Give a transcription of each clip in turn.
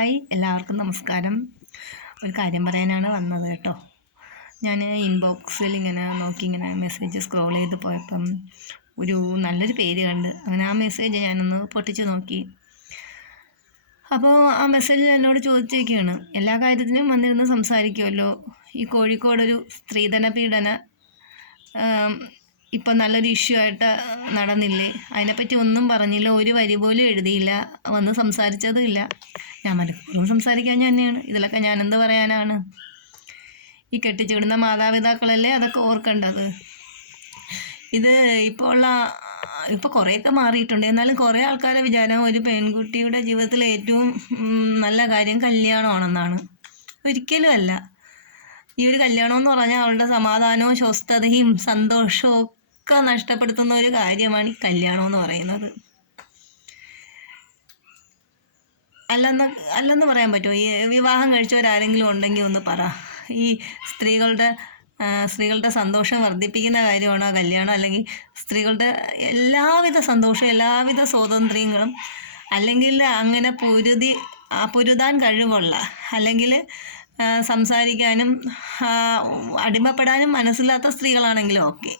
Hi എല്ലാവർക്കും നമസ്കാരം. ഒരു കാര്യം പറയാനാണ് വന്നത് കേട്ടോ. ഞാൻ ഇൻബോക്സിൽ ഇങ്ങനെ നോക്കി ഇങ്ങനെ മെസ്സേജ് സ്ക്രോൾ ചെയ്ത് പോയപ്പം ഒരു നല്ലൊരു പേര് കണ്ട് അങ്ങനെ ആ മെസ്സേജ് ഞാനൊന്ന് പൊട്ടിച്ച് നോക്കി. അപ്പോൾ ആ മെസ്സേജ് എന്നോട് ചോദിച്ചേക്കാണ്. എല്ലാ കാര്യത്തിനും വന്നിരുന്ന് സംസാരിക്കുമല്ലോ ഈ കോഴിക്കോടൊരു സ്ത്രീധന പീഡന ഇപ്പം നല്ലൊരു ഇഷ്യൂ ആയിട്ട് നടന്നില്ലേ? അതിനെപ്പറ്റി ഒന്നും പറഞ്ഞില്ല. ഒരു വരി പോലും എഴുതിയില്ല. വന്ന് സംസാരിച്ചതും ഇല്ല. ഞാൻ മനഃപൂർവം സംസാരിക്കാൻ തന്നെയാണ്. ഇതിലൊക്കെ ഞാൻ എന്ത് പറയാനാണ്? ഈ കെട്ടിച്ചിടുന്ന മാതാപിതാക്കളല്ലേ അതൊക്കെ ഓർക്കേണ്ടത്? ഇത് ഇപ്പോൾ ഉള്ള ഇപ്പോൾ കുറേയൊക്കെ മാറിയിട്ടുണ്ട്. എന്നാലും കുറേ ആൾക്കാരെ വിചാരം ഒരു പെൺകുട്ടിയുടെ ജീവിതത്തിലെ ഏറ്റവും നല്ല കാര്യം കല്യാണമാണെന്നാണ്. ഒരിക്കലും അല്ല ഈ ഒരു കല്യാണം എന്ന് പറഞ്ഞാൽ അവളുടെ സമാധാനവും സ്വസ്ഥതയും സന്തോഷവും ഒക്കെ നഷ്ടപ്പെടുത്തുന്ന ഒരു കാര്യമാണ് ഈ കല്യാണം എന്ന് പറയുന്നത്. അല്ലെന്ന് അല്ലെന്ന് പറയാൻ പറ്റുമോ? ഈ വിവാഹം കഴിച്ചവരാരെങ്കിലും ഉണ്ടെങ്കിൽ ഒന്ന് പറ. ഈ സ്ത്രീകളുടെ സ്ത്രീകളുടെ സന്തോഷം വർദ്ധിപ്പിക്കുന്ന കാര്യമാണോ കല്യാണം? അല്ലെങ്കിൽ സ്ത്രീകളുടെ എല്ലാവിധ സന്തോഷം എല്ലാവിധ സ്വാതന്ത്ര്യങ്ങളും അല്ലെങ്കിൽ അങ്ങനെ പൊരുതി പൊരുതാൻ കഴിവുള്ള അല്ലെങ്കിൽ സംസാരിക്കാനും അടിമപ്പെടാനും മനസ്സില്ലാത്ത സ്ത്രീകളാണെങ്കിലും ഓക്കെ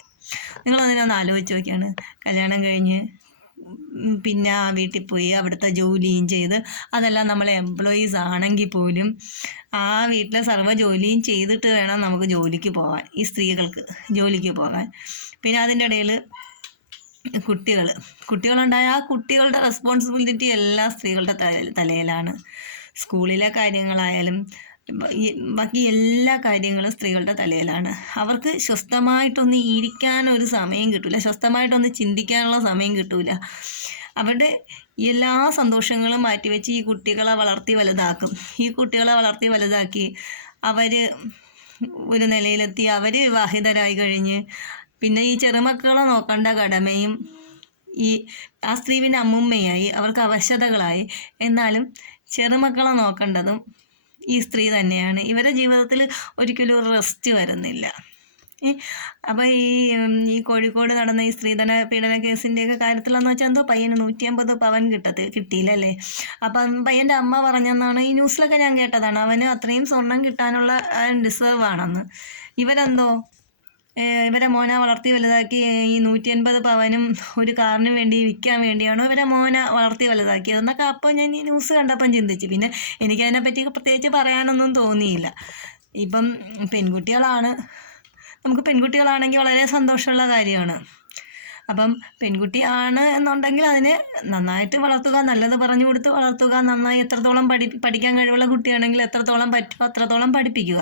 നിങ്ങളതിനൊന്ന് ആലോചിച്ച് നോക്കിയാണ്. കല്യാണം കഴിഞ്ഞ് പിന്നെ ആ വീട്ടിൽ പോയി അവിടുത്തെ ജോലിയും ചെയ്ത് അതെല്ലാം നമ്മൾ എംപ്ലോയീസ് ആണെങ്കിൽ പോലും ആ വീട്ടിലെ സർവ ജോലിയും ചെയ്തിട്ട് വേണം നമുക്ക് ജോലിക്ക് പോകാൻ ഈ സ്ത്രീകൾക്ക് ജോലിക്ക് പോകാൻ. പിന്നെ അതിന്റെ ഇടയിൽ കുട്ടികൾ. കുട്ടികളുണ്ടായ ആ കുട്ടികളുടെ റെസ്പോൺസിബിലിറ്റി എല്ലാ സ്ത്രീകളുടെ തല- തലയിലാണ്. സ്കൂളിലെ കാര്യങ്ങളായാലും ബാക്കി എല്ലാ കാര്യങ്ങളും സ്ത്രീകളുടെ തലയിലാണ്. അവർക്ക് സ്വസ്ഥമായിട്ടൊന്ന് ഇരിക്കാനൊരു സമയം കിട്ടില്ല സ്വസ്ഥമായിട്ടൊന്ന് ചിന്തിക്കാനുള്ള സമയം കിട്ടില്ല അവരുടെ എല്ലാ സന്തോഷങ്ങളും മാറ്റിവെച്ച് ഈ കുട്ടികളെ വളർത്തി വലുതാക്കും. ഈ കുട്ടികളെ വളർത്തി വലുതാക്കി അവർ ഒരു നിലയിലെത്തി അവർ വിവാഹിതരായി കഴിഞ്ഞ് പിന്നെ ഈ ചെറുമക്കളെ നോക്കേണ്ട കടമയും ഈ ആ സ്ത്രീ പിന്നെ അമ്മുമ്മയായി അവർക്ക് അവശതകളായി. എന്നാലും ചെറുമക്കളെ നോക്കേണ്ടതും ഈ സ്ത്രീ തന്നെയാണ്. ഇവരുടെ ജീവിതത്തിൽ ഒരിക്കലും ഒരു റെസ്റ്റ് വരുന്നില്ല. അപ്പൊ അപ്പോൾ ഈ ഈ കോഴിക്കോട് നടന്ന ഈ സ്ത്രീധന പീഡന കേസിന്റെയൊക്കെ കാര്യത്തിലെന്ന് വെച്ചാൽ എന്തോ പയ്യന് നൂറ്റി അമ്പത് പവൻ കിട്ടത്തി കിട്ടിയില്ലല്ലേ? അപ്പം പയ്യന്റെ അമ്മ പറഞ്ഞെന്നാണ് ഈ ന്യൂസിലൊക്കെ ഞാൻ കേട്ടതാണ്. അവന് അത്രയും സ്വർണം കിട്ടാനുള്ള ഡിസേർവ് ആണെന്ന്. ഇവരെന്തോ ഇവരെ മോനെ വളർത്തി വലുതാക്കി ഈ നൂറ്റി എൺപത് പവനും ഒരു കാറിന് വേണ്ടി വിൽക്കാൻ വേണ്ടിയാണോ ഇവരെ മോനെ വളർത്തി വലുതാക്കിയത് എന്നൊക്കെ അപ്പോൾ ഞാൻ ഈ ന്യൂസ് കണ്ടപ്പം ചിന്തിച്ചു. പിന്നെ എനിക്കതിനെപ്പറ്റി പ്രത്യേകിച്ച് പറയാനൊന്നും തോന്നിയില്ല. ഇപ്പം പെൺകുട്ടികളാണ്. നമുക്ക് പെൺകുട്ടികളാണെങ്കിൽ വളരെ സന്തോഷമുള്ള കാര്യമാണ്. അപ്പം പെൺകുട്ടി ആണ് എന്നുണ്ടെങ്കിൽ അതിനെ നന്നായിട്ട് വളർത്തുക നല്ലത് പറഞ്ഞു കൊടുത്ത് വളർത്തുക നന്നായി എത്രത്തോളം പഠി പഠിക്കാൻ കഴിവുള്ള കുട്ടിയാണെങ്കിൽ എത്രത്തോളം പറ്റുമോ അത്രത്തോളം പഠിപ്പിക്കുക.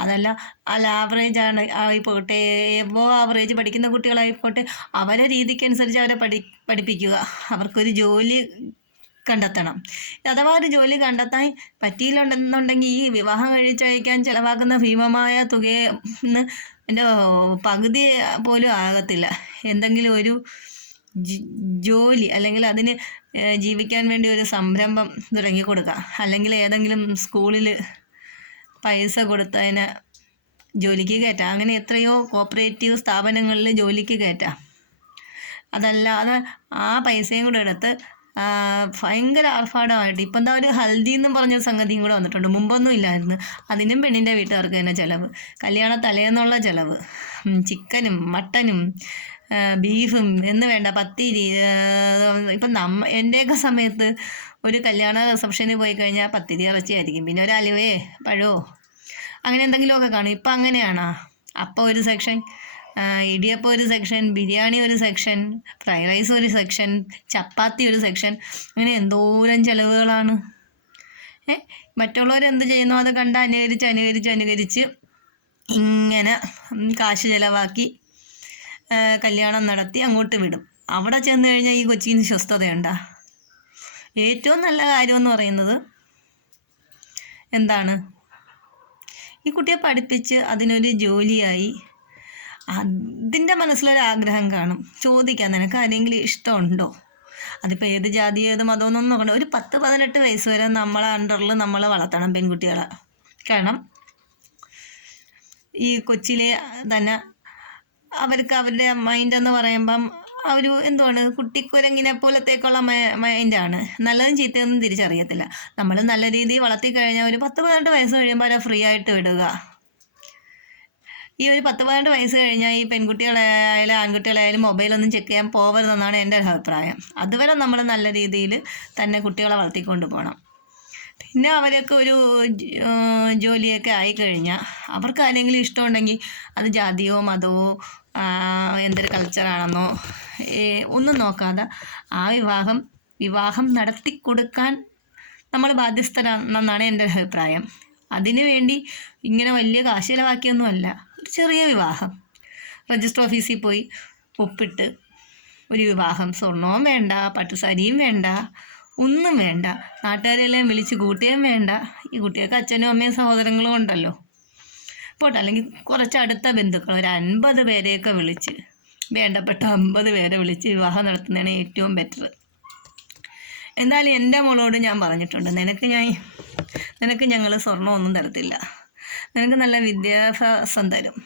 അതല്ല അല്ല ആവറേജ് ആണ്. ആയിപ്പോട്ടെ എബോ ആവറേജ് പഠിക്കുന്ന കുട്ടികളായിക്കോട്ടെ അവരെ രീതിക്കനുസരിച്ച് അവരെ പഠി പഠിപ്പിക്കുക. അവർക്കൊരു ജോലി കണ്ടെത്തണം. അഥവാ ഒരു ജോലി കണ്ടെത്താൻ പറ്റിയില്ലെന്നുണ്ടെങ്കിൽ ഈ വിവാഹം കഴിച്ചയക്കാൻ ചിലവാക്കുന്ന ഭീമമായ തുകയെന്ന് എന്റെ പകുതി പോലും ആകത്തില്ല. എന്തെങ്കിലും ഒരു ജോലി അല്ലെങ്കിൽ അതിന് ജീവിക്കാൻ വേണ്ടി ഒരു സംരംഭം തുടങ്ങി കൊടുക്കുക അല്ലെങ്കിൽ ഏതെങ്കിലും സ്കൂളിൽ പൈസ കൊടുത്തതിന് ജോലിക്ക് കയറ്റാം. അങ്ങനെ എത്രയോ കോപ്പറേറ്റീവ് സ്ഥാപനങ്ങളിൽ ജോലിക്ക് കയറ്റാം. അതല്ലാതെ ആ പൈസയും കൂടെ എടുത്ത് ഭയങ്കര ആർഭാടമായിട്ട്. ഇപ്പം എന്താ ഒരു ഹൽദി എന്നും പറഞ്ഞൊരു സംഗതിയും കൂടെ വന്നിട്ടുണ്ട്. മുമ്പൊന്നും ഇല്ലായിരുന്നു. അതിനും പെണ്ണിന്റെ വീട്ടുകാർക്ക് തന്നെ ചിലവ്. കല്യാണ തലേന്നുള്ള ചിലവ്. ചിക്കനും മട്ടനും ബീഫും എന്ന് വേണ്ട പത്തിരി ഇപ്പം നമ്മ എന്റെയൊക്കെ സമയത്ത് ഒരു കല്യാണ റിസപ്ഷന് പോയി കഴിഞ്ഞാൽ പത്തിരി ഇറച്ചിയായിരിക്കും. പിന്നെ ഒരു അലുവേ പഴമോ അങ്ങനെ എന്തെങ്കിലുമൊക്കെ കാണും. ഇപ്പം അങ്ങനെയാണോ? അപ്പോൾ ഒരു സെക്ഷൻ ഇടിയപ്പം ഒരു സെക്ഷൻ ബിരിയാണി ഒരു സെക്ഷൻ ഫ്രൈഡ് റൈസ് ഒരു സെക്ഷൻ ചപ്പാത്തി ഒരു സെക്ഷൻ അങ്ങനെ എന്തോരം ചിലവുകളാണ്. ഏ മറ്റുള്ളവർ എന്ത് ചെയ്യുന്നു അത് കണ്ട് അനുകരിച്ച് അനുകരിച്ച് അനുകരിച്ച് ഇങ്ങനെ കാശ് ചിലവാക്കി കല്യാണം നടത്തി അങ്ങോട്ട് വിടും. അവിടെ ചെന്ന് കഴിഞ്ഞാൽ ഈ കൊച്ചിന് സ്വസ്ഥതയുണ്ട ഏറ്റവും നല്ല കാര്യം എന്ന് പറയുന്നത് എന്താണ്? ഈ കുട്ടിയെ പഠിപ്പിച്ച് അതിനൊരു ജോലിയായി അതിന്റെ മനസ്സിലൊരു ആഗ്രഹം കാണും. ചോദിക്കാം നിനക്ക് ആരെങ്കിലും ഇഷ്ടമുണ്ടോ? അതിപ്പോൾ ഏത് ജാതി ഏത് മതമൊന്നും നോക്കണ്ട. ഒരു പത്ത് പതിനെട്ട് വയസ്സ് വരെ നമ്മളെ അണ്ടറിൽ നമ്മൾ വളർത്തണം പെൺകുട്ടികളെ. കാരണം ഈ കൊച്ചിലെ തന്നെ അവർക്ക് അവരുടെ മൈൻഡ് എന്ന് പറയുമ്പം ഒരു എന്തുവാണ്? കുട്ടിക്കുരങ്ങിനെ പോലത്തേക്കുള്ള മൈൻഡാണ് നല്ലതും ചീത്തയൊന്നും തിരിച്ചറിയത്തില്ല. നമ്മൾ നല്ല രീതിയിൽ വളർത്തി കഴിഞ്ഞാൽ ഒരു പത്ത് പതിനെട്ട് വയസ്സ് കഴിയുമ്പോൾ അവരെ ഫ്രീ ആയിട്ട് വിടുക. ഈ ഒരു പത്ത് പതിനെട്ട് വയസ്സ് കഴിഞ്ഞാൽ ഈ പെൺകുട്ടികളായാലും ആൺകുട്ടികളായാലും മൊബൈലൊന്നും ചെക്ക് ചെയ്യാൻ പോകരുതെന്നാണ് എന്റെ ഒരു അഭിപ്രായം. അതുവരെ നമ്മൾ നല്ല രീതിയിൽ തന്നെ കുട്ടികളെ വളർത്തിക്കൊണ്ട് പോകണം പിന്നെ അവരൊക്കെ ഒരു ജോലിയൊക്കെ ആയിക്കഴിഞ്ഞാൽ അവർക്ക് ആരെങ്കിലും ഇഷ്ടമുണ്ടെങ്കിൽ അത് ജാതിയോ മതമോ എന്തൊരു കൾച്ചറാണെന്നോ ഒന്നും നോക്കാതെ ആ വിവാഹം വിവാഹം നടത്തി കൊടുക്കാൻ നമ്മൾ ബാധ്യസ്ഥരാണെന്നാണ് എന്റെ അഭിപ്രായം. അതിനു വേണ്ടി ഇങ്ങനെ വലിയ കാശ് ചിലവാക്കിയൊന്നുമല്ല. ചെറിയ വിവാഹം. രജിസ്റ്റർ ഓഫീസിൽ പോയി ഒപ്പിട്ട് ഒരു വിവാഹം. സ്വർണവും വേണ്ട പട്ടുസാരിയും വേണ്ട ഒന്നും വേണ്ട. നാട്ടുകാരെല്ലാം വിളിച്ച് കൂട്ടുകയും വേണ്ട. ഈ കുട്ടികൾക്ക് അച്ഛനും അമ്മയും സഹോദരങ്ങളും ഉണ്ടല്ലോ. പോട്ടെ അല്ലെങ്കിൽ കുറച്ച് അടുത്ത ബന്ധുക്കൾ ഒരു അൻപത് പേരെയൊക്കെ വിളിച്ച് വേണ്ടപ്പെട്ട അമ്പത് പേരെ വിളിച്ച് വിവാഹം നടത്തുന്നതാണ് ഏറ്റവും ബെറ്റർ എന്തായാലും എന്റെ മോളോട് ഞാൻ പറഞ്ഞിട്ടുണ്ട് നിനക്ക് ഞാൻ നിനക്ക് ഞങ്ങൾ സ്വർണമൊന്നും തരത്തില്ല. നിനക്ക് നല്ല വിദ്യാഭ്യാസം തരും.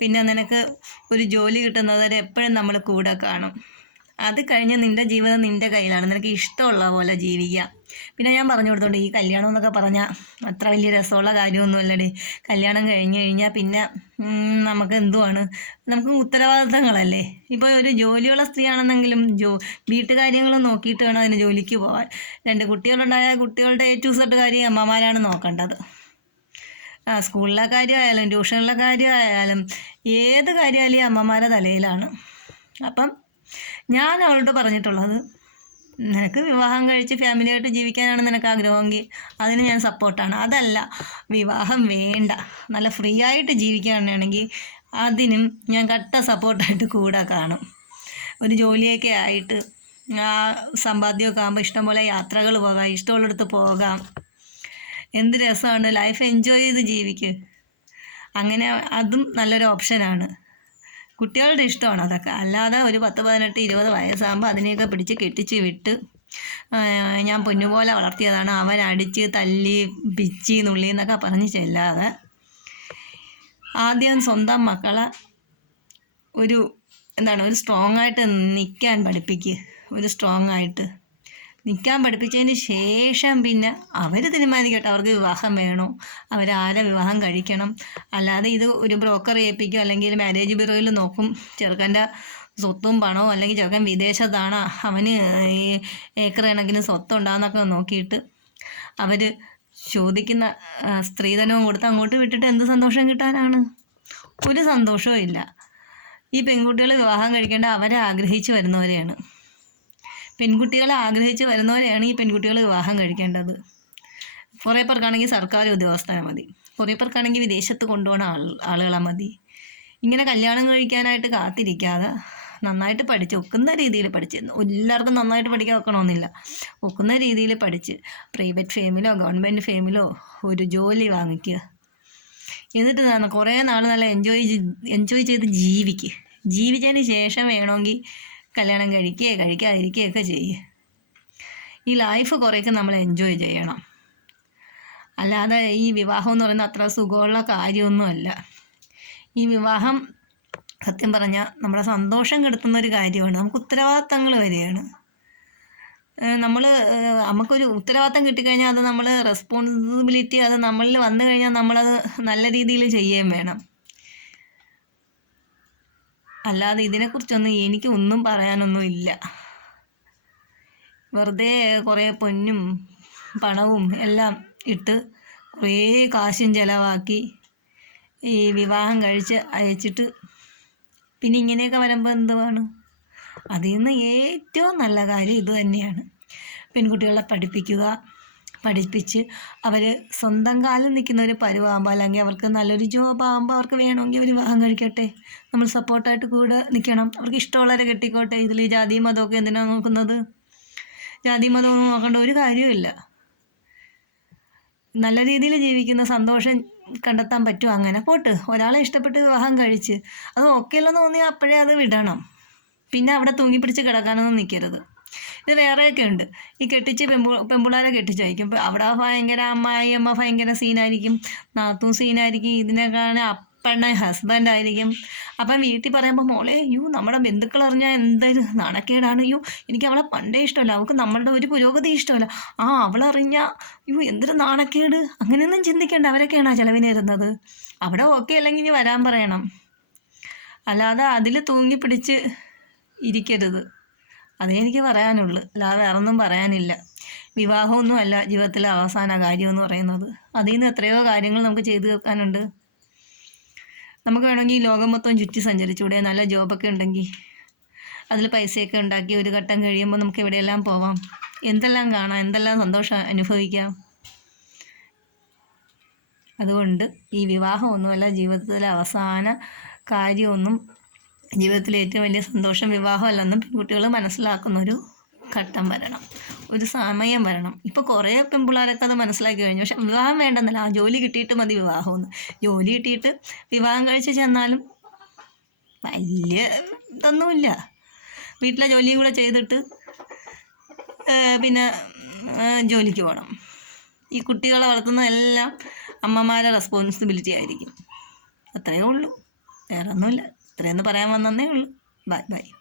പിന്നെ നിനക്ക് ഒരു ജോലി കിട്ടുന്നത് വരെ എപ്പോഴും നമ്മൾ കൂടെ കാണും. അത് കഴിഞ്ഞ് നിന്റെ ജീവിതം നിന്റെ കയ്യിലാണ്. നിനക്ക് ഇഷ്ടമുള്ള പോലെ ജീവിക്കാം. പിന്നെ ഞാൻ പറഞ്ഞു കൊടുത്തോണ്ട് ഈ കല്യാണം എന്നൊക്കെ പറഞ്ഞാൽ അത്ര വലിയ രസമുള്ള കാര്യമൊന്നുമല്ലടി. കല്യാണം കഴിഞ്ഞ് കഴിഞ്ഞാൽ പിന്നെ നമുക്ക് എന്തുവാണ്? നമുക്ക് ഉത്തരവാദിത്തങ്ങളല്ലേ? ഇപ്പോൾ ഒരു ജോലിയുള്ള സ്ത്രീയാണെന്നെങ്കിലും ജോ വീട്ടുകാര്യങ്ങൾ നോക്കിയിട്ട് വേണം അതിന് ജോലിക്ക് പോകാൻ രണ്ട് കുട്ടികളുണ്ടായ കുട്ടികളുടെ ഏറ്റവും സെട്ട് കാര്യം അമ്മമാരാണ് നോക്കേണ്ടത്. സ്കൂളിലെ കാര്യമായാലും ട്യൂഷനിലെ കാര്യമായാലും ഏത് കാര്യമായാലും ഈ അമ്മമാരെ തലയിലാണ്. അപ്പം ഞാൻ അവളോട് പറഞ്ഞിട്ടുള്ളത് നിനക്ക് വിവാഹം കഴിച്ച് ഫാമിലിയായിട്ട് ജീവിക്കാനാണ് നിനക്ക് ആഗ്രഹമെങ്കിൽ അതിന് ഞാൻ സപ്പോർട്ടാണ് അതല്ല വിവാഹം വേണ്ട. നല്ല ഫ്രീ ആയിട്ട് ജീവിക്കുകയാണെങ്കിൽ അതിനും ഞാൻ കട്ട സപ്പോർട്ടായിട്ട് കൂടെ കാണും. ഒരു ജോലിയൊക്കെ ആയിട്ട് ആ സമ്പാദ്യമൊക്കെ ആകുമ്പോൾ ഇഷ്ടംപോലെ യാത്രകൾ പോകാം ഇഷ്ടമുള്ളിടത്ത് പോകാം. എന്ത് രസമാണ്. ലൈഫ് എൻജോയ് ചെയ്ത് ജീവിക്ക്. അങ്ങനെ അതും നല്ലൊരു ഓപ്ഷനാണ് കുട്ടികളുടെ ഇഷ്ടമാണ് അതൊക്കെ. അല്ലാതെ ഒരു പത്ത് പതിനെട്ട് ഇരുപത് വയസ്സാകുമ്പോൾ അതിനെയൊക്കെ പിടിച്ച് കെട്ടിച്ച് വിട്ട് ഞാൻ പൊന്നുപോലെ വളർത്തിയതാണ്. അവൻ അടിച്ച് തല്ലി പിച്ചി നുള്ളി എന്നൊക്കെ പറഞ്ഞ് ചെല്ലാതെ ആദ്യം സ്വന്തം മക്കളെ ഒരു എന്താണ് ഒരു സ്ട്രോങ് ആയിട്ട് നിൽക്കാൻ പഠിപ്പിക്കുക ഒരു സ്ട്രോങ് ആയിട്ട്. നിൽക്കാൻ പഠിപ്പിച്ചതിന് ശേഷം പിന്നെ അവർ തീരുമാനിക്കട്ടെ. അവർക്ക് വിവാഹം വേണോ? അവരാരെ വിവാഹം കഴിക്കണം. അല്ലാതെ ഇത് ഒരു ബ്രോക്കർ ഏൽപ്പിക്കും? അല്ലെങ്കിൽ മാരേജ് ബ്യൂറോയിൽ നോക്കും. ചെറുക്കന്റെ സ്വത്തും പണവും അല്ലെങ്കിൽ ചെറുക്കൻ വിദേശത്താണ്. അവന് ഈ ഏക്കർ കണക്കിന് സ്വത്തുണ്ടാകുന്നൊക്കെ നോക്കിയിട്ട് അവർ ചോദിക്കുന്ന സ്ത്രീധനവും കൊടുത്ത് അങ്ങോട്ട് വിട്ടിട്ട് എന്ത് സന്തോഷം കിട്ടാനാണ്? ഒരു സന്തോഷവും ഇല്ല. ഈ പെൺകുട്ടികൾ വിവാഹം കഴിക്കേണ്ട അവരെ ആഗ്രഹിച്ചു വരുന്നവരെയാണ്. പെൺകുട്ടികളെ ആഗ്രഹിച്ച് വരുന്നവരെയാണ് ഈ പെൺകുട്ടികൾ വിവാഹം കഴിക്കേണ്ടത്. കുറേ പേർക്കാണെങ്കിൽ സർക്കാർ ഉദ്യോഗസ്ഥനെ മതി. കുറേ പേർക്കാണെങ്കിൽ വിദേശത്ത് കൊണ്ടുപോകണ ആൾ ആളുകളെ മതി. ഇങ്ങനെ കല്യാണം കഴിക്കാനായിട്ട് കാത്തിരിക്കാതെ നന്നായിട്ട് പഠിച്ച് ഒക്കുന്ന രീതിയിൽ പഠിച്ച് എല്ലാവർക്കും നന്നായിട്ട് പഠിക്കാൻ വെക്കണമെന്നില്ല ഒക്കുന്ന രീതിയിൽ പഠിച്ച് പ്രൈവറ്റ് ഫേമിലോ ഗവൺമെന്റ് ഫേമിലോ ഒരു ജോലി വാങ്ങിക്കുക എന്നിട്ട് കുറേ നാൾ നല്ല എൻജോയ് എൻജോയ് ചെയ്ത് ജീവിക്കുക ജീവിച്ചതിന് ശേഷം വേണമെങ്കിൽ കല്യാണം കഴിക്കുകയോ കഴിക്കാതിരിക്കുകയൊക്കെ ചെയ്യുക ഈ ലൈഫ് കുറേയൊക്കെ നമ്മൾ എൻജോയ് ചെയ്യണം. അല്ലാതെ ഈ വിവാഹം എന്ന് പറയുന്നത് അത്ര സുഖമുള്ള കാര്യമൊന്നുമല്ല. ഈ വിവാഹം സത്യം പറഞ്ഞാൽ നമ്മളെ സന്തോഷം കെടുത്തുന്ന ഒരു കാര്യമാണ്. നമുക്ക് ഉത്തരവാദിത്തങ്ങൾ വരികയാണ് നമ്മൾ നമുക്കൊരു ഉത്തരവാദിത്തം കിട്ടിക്കഴിഞ്ഞാൽ അത് നമ്മൾ റെസ്പോൺസിബിലിറ്റി അത് നമ്മളിൽ വന്നു കഴിഞ്ഞാൽ നമ്മളത് നല്ല രീതിയിൽ ചെയ്യുകയും വേണം. അല്ലാതെ ഇതിനെക്കുറിച്ചൊന്നും എനിക്ക് ഒന്നും പറയാനൊന്നും ഇല്ല. വെറുതെ കുറേ പൊന്നും പണവും എല്ലാം ഇട്ട് കുറേ കാശും ചിലവാക്കി ഈ വിവാഹം കഴിച്ച് അയച്ചിട്ട് പിന്നെ ഇങ്ങനെയൊക്കെ വരുമ്പോൾ എന്തുവാണ്? അതിൽ നിന്ന് ഏറ്റവും നല്ല കാര്യം ഇത് തന്നെയാണ്. പെൺകുട്ടികളെ പഠിപ്പിക്കുക പഠിപ്പിച്ച് അവർ സ്വന്തം കാലിൽ നിൽക്കുന്ന ഒരു പരുവാകുമ്പോൾ അല്ലെങ്കിൽ അവർക്ക് നല്ലൊരു ജോബ് ആകുമ്പോൾ അവർക്ക് വേണമെങ്കിൽ ഒരു വിവാഹം കഴിക്കട്ടെ. നമ്മൾ സപ്പോർട്ടായിട്ട് കൂടെ നിൽക്കണം. അവർക്ക് ഇഷ്ടമുള്ളവരെ കെട്ടിക്കോട്ടെ. ഇതിൽ ജാതി മതമൊക്കെ എന്തിനാണ് നോക്കുന്നത്? ജാതി മതമൊന്നും നോക്കേണ്ട ഒരു കാര്യമില്ല നല്ല രീതിയിൽ ജീവിക്കുന്ന സന്തോഷം കണ്ടെത്താൻ പറ്റും. അങ്ങനെ പോട്ട്. ഒരാളെ ഇഷ്ടപ്പെട്ട് വിവാഹം കഴിച്ച്. അത് ഓക്കെ അല്ലെന്ന് തോന്നിയാൽ അപ്പോഴേ അത് വിടണം. പിന്നെ അവിടെ തൂങ്ങിപ്പിടിച്ച് കിടക്കാനൊന്നും നിൽക്കരുത് ഇത് വേറെയൊക്കെ ഉണ്ട്. ഈ കെട്ടിച്ച് പെമ്പു പെമ്പിള്ളാരെ കെട്ടിച്ചയക്കും അവിടെ ഭയങ്കര അമ്മായി അമ്മ ഭയങ്കര സീനായിരിക്കും. നാത്തും സീനായിരിക്കും. ഇതിനൊക്കെയാണ് അപ്പം പെണ്ണ ഹസ്ബൻഡ് ആയിരിക്കും. അപ്പം വീട്ടിൽ പറയുമ്പോൾ മോളെ യു നമ്മുടെ ബന്ധുക്കൾ അറിഞ്ഞാൽ എന്തൊരു നാണക്കേടാണ്. യു എനിക്ക് അവളെ പണ്ടേ ഇഷ്ടമല്ല. അവൾക്ക് നമ്മളുടെ ഒരു പുരോഗതി ഇഷ്ടമല്ല. ആ അവളറിഞ്ഞാൽ യു എന്തൊരു നാണക്കേട്. അങ്ങനെയൊന്നും ചിന്തിക്കേണ്ട. അവരൊക്കെയാണ് ചിലവിന് വരുന്നത്. അവിടെ ഓക്കെ അല്ലെങ്കിൽ ഇനി വരാൻ പറയണം. അല്ലാതെ അതിൽ തൂങ്ങി പിടിച്ച് ഇരിക്കരുത്. അതേ എനിക്ക് പറയാനുള്ളൂ. അല്ലാതെ വേറെ ഒന്നും പറയാനില്ല. വിവാഹമൊന്നും അല്ല ജീവിതത്തിലെ അവസാന കാര്യം എന്ന് പറയുന്നത്. അതിൽ നിന്ന് എത്രയോ കാര്യങ്ങൾ നമുക്ക് ചെയ്തു തീർക്കാനുണ്ട്. നമുക്ക് വേണമെങ്കിൽ ലോകം മൊത്തം ചുറ്റി സഞ്ചരിച്ചൂടെ നല്ല ജോബൊക്കെ ഉണ്ടെങ്കിൽ അതിൽ പൈസയൊക്കെ ഉണ്ടാക്കി ഒരു ഘട്ടം കഴിയുമ്പോൾ നമുക്ക് എവിടെയെല്ലാം പോവാം? എന്തെല്ലാം കാണാം? എന്തെല്ലാം സന്തോഷം അനുഭവിക്കാം? അതുകൊണ്ട് ഈ വിവാഹമൊന്നുമല്ല ജീവിതത്തിലെ അവസാന കാര്യമൊന്നും ജീവിതത്തിലെ ഏറ്റവും വലിയ സന്തോഷം വിവാഹമല്ലെന്നും പെൺകുട്ടികൾ മനസ്സിലാക്കുന്ന ഒരു ഘട്ടം വരണം. ഒരു സമയം വരണം. ഇപ്പോൾ കുറേ പെൺപിള്ളേരൊക്കെ അത് മനസ്സിലാക്കി കഴിഞ്ഞു. പക്ഷെ വിവാഹം വേണ്ടെന്നല്ല. ആ ജോലി കിട്ടിയിട്ട് മതി വിവാഹമെന്ന്. ജോലി കിട്ടിയിട്ട് വിവാഹം കഴിച്ച് ചെന്നാലും വലിയ ഇതൊന്നുമില്ല. വീട്ടിലെ ജോലിയും കൂടെ ചെയ്തിട്ട് പിന്നെ ജോലിക്ക് പോകണം. ഈ കുട്ടികളെ വളർത്തുന്നതെല്ലാം അമ്മമാരുടെ റെസ്പോൺസിബിലിറ്റി ആയിരിക്കും. അത്രയേ ഉള്ളൂ. വേറെ ഒന്നുമില്ല ഇത്രയൊന്ന് പറയാൻ വന്നേ ഉള്ളൂ. Bye bye.